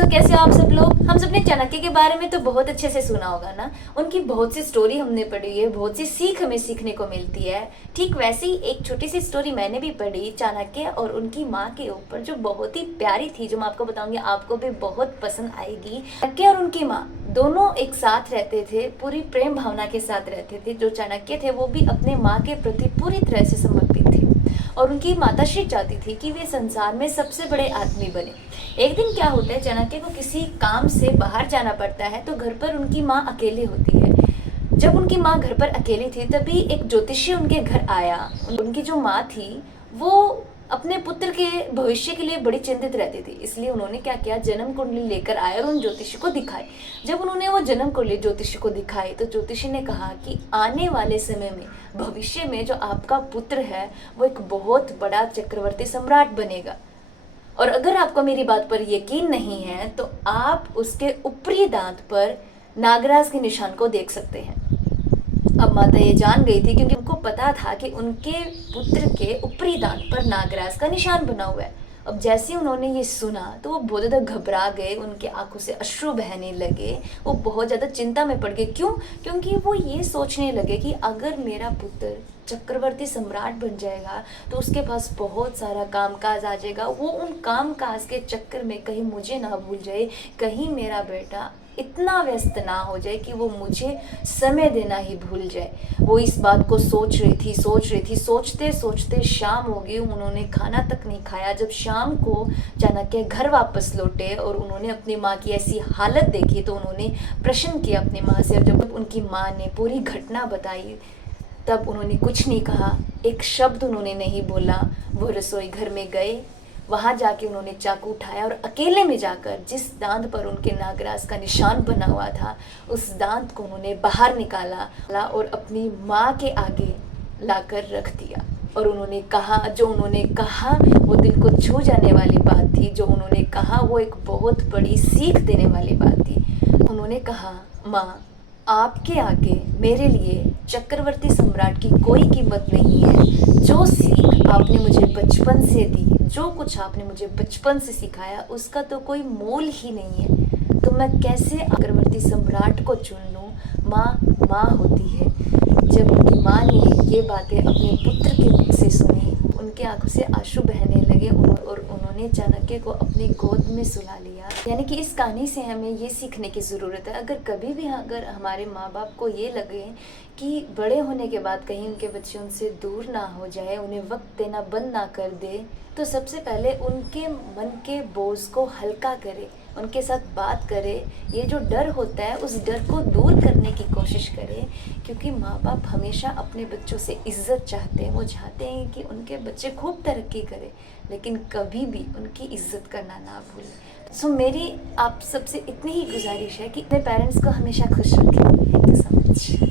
सो कैसे हो आप सब लोग। हम सबने चाणक्य के बारे में तो बहुत अच्छे से सुना होगा ना। उनकी बहुत सी स्टोरी हमने पढ़ी है, बहुत सी सीख हमें सीखने को मिलती है। ठीक वैसे ही एक छोटी सी स्टोरी मैंने भी पढ़ी चाणक्य और उनकी माँ के ऊपर, जो बहुत ही प्यारी थी, जो मैं आपको बताऊंगी, आपको भी बहुत पसंद आएगी। चाणक्य और उनकी माँ दोनों एक साथ रहते थे, पूरी प्रेम भावना के साथ रहते थे। जो चाणक्य थे वो भी अपने माँ के प्रति पूरी तरह से समर्पित थे और उनकी माताश्री चाहती थी कि वे संसार में सबसे बड़े आदमी बने। एक दिन क्या होता है, चाणक्य को किसी काम से बाहर जाना पड़ता है तो घर पर उनकी माँ अकेली होती है। जब उनकी माँ घर पर अकेली थी तभी एक ज्योतिषी उनके घर आया। उनकी जो माँ थी वो अपने पुत्र के भविष्य के लिए बड़ी चिंतित रहती थी, इसलिए उन्होंने क्या किया, जन्म कुंडली लेकर आए और उन ज्योतिषी को दिखाई। जब उन्होंने वो जन्म कुंडली ज्योतिषी को दिखाई तो ज्योतिषी ने कहा कि आने वाले समय में, भविष्य में जो आपका पुत्र है वो एक बहुत बड़ा चक्रवर्ती सम्राट बनेगा। और अगर आपको मेरी बात पर यकीन नहीं है तो आप उसके ऊपरी दांत पर नागराज के निशान को देख सकते हैं। अब माता ये जान गई थी क्योंकि उनको पता था कि उनके पुत्र के ऊपरी दांत पर नागराज का निशान बना हुआ है। अब जैसे उन्होंने ये सुना तो वो बहुत ज़्यादा घबरा गए, उनके आंखों से अश्रु बहने लगे, वो बहुत ज़्यादा चिंता में पड़ गए। क्यों? क्योंकि वो ये सोचने लगे कि अगर मेरा पुत्र चक्रवर्ती सम्राट बन जाएगा तो उसके पास बहुत सारा कामकाज आ जाएगा। वो उन कामकाज के चक्कर में कहीं मुझे ना भूल जाए, कहीं मेरा बेटा इतना व्यस्त ना हो जाए कि वो मुझे समय देना ही भूल जाए। वो इस बात को सोच रही थी। सोचते सोचते शाम हो गई, उन्होंने खाना तक नहीं खाया। जब शाम को चाणक्य घर वापस लौटे और उन्होंने अपनी माँ की ऐसी हालत देखी तो उन्होंने प्रश्न किया अपनी माँ से। और जब उनकी माँ ने पूरी घटना बताई तब उन्होंने कुछ नहीं कहा, एक शब्द उन्होंने नहीं बोला। वो रसोई घर में गए, वहाँ जाके उन्होंने चाकू उठाया और अकेले में जाकर जिस दांत पर उनके नागराज का निशान बना हुआ था उस दांत को उन्होंने बाहर निकाला और अपनी माँ के आगे लाकर रख दिया। और उन्होंने कहा, जो उन्होंने कहा वो दिल को छू जाने वाली बात थी। जो उन्होंने कहा वो एक बहुत बड़ी सीख देने वाली बात थी। उन्होंने कहा, माँ, आपके आगे मेरे लिए चक्रवर्ती सम्राट की कोई कीमत नहीं है। जो सीख आपने मुझे बचपन से दी, जो कुछ आपने मुझे बचपन से सिखाया, उसका तो कोई मोल ही नहीं है। तो मैं कैसे चक्रवर्ती सम्राट को चुन लूँ? माँ माँ होती है। जब उनकी माँ ने ये बातें अपने पुत्र के मुख से सुनी, उनके आंखों से आंसू बहने लगे और उन्होंने चाणक्य को अपनी गोद में सुला लिया। यानी कि इस कहानी से हमें ये सीखने की ज़रूरत है, अगर कभी भी अगर हमारे माँ बाप को ये लगे कि बड़े होने के बाद कहीं उनके बच्चे उनसे दूर ना हो जाए, उन्हें वक्त देना बंद ना कर दे, तो सबसे पहले उनके मन के बोझ को हल्का करे, उनके साथ बात करे। ये जो डर होता है उस डर को दूर करने की कोशिश करे, क्योंकि माँ बाप हमेशा अपने बच्चों से इज्जत चाहते हैं। वो चाहते हैं कि उनके बच्चे खूब तरक्की करें, लेकिन कभी भी उनकी इज्जत करना ना भूलें। सो मेरी आप सबसे इतनी ही गुजारिश है कि अपने पेरेंट्स को हमेशा खुश रखें। Thank you so much.